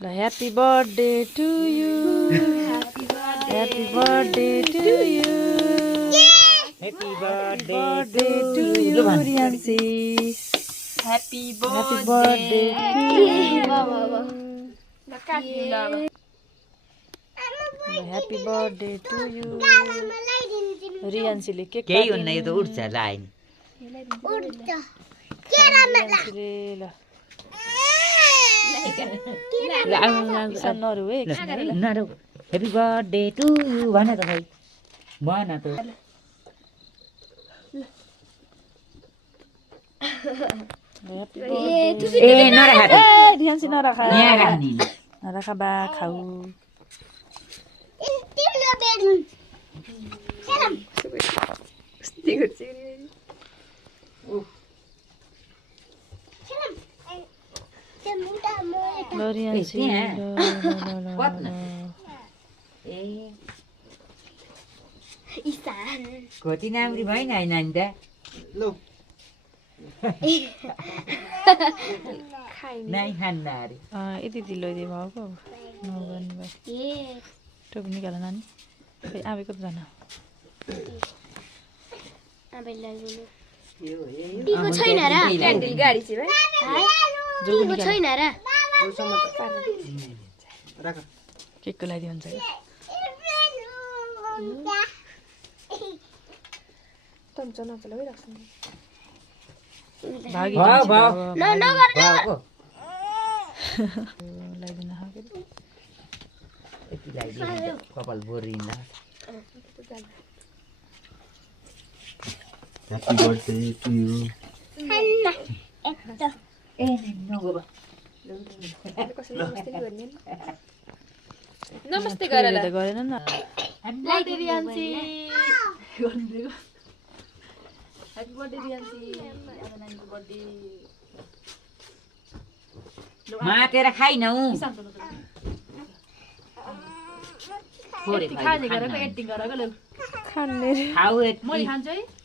Happy birthday to you. Happy birthday to you. Happy birthday to you, Riansi. Happy Happy birthday to you. Happy birthday to you. रियान्सीले cake केही हुन्न यो त उड्छ लाइन नरु है नरौ हेपी बर्थडे टु यु भन त खै भन त ए नराख त रियान्सी नराखा यहाँ राख्ने नराखा बा खाऊ रियान्सी कति नाम्री भयो नि नानी त नाइ खान्न अरे यति ढिलो भएको नगर्नु भयो टोपी निकाल नानी आबे कतिजना केकको लागि हुन्छ कपाल बोरिँला Happy birthday to you. ए नगो बा नमस्ते गरेर त गरेन न बर्थडे रियान्सी गर्नुको ह्यापी बर्थडे रियान्सी आज नानीको बर्थडे मातेर खाइनौ खाने गरेको एडिटिङ गरेको लौ खान्ने खाऊ मैले खान्छु है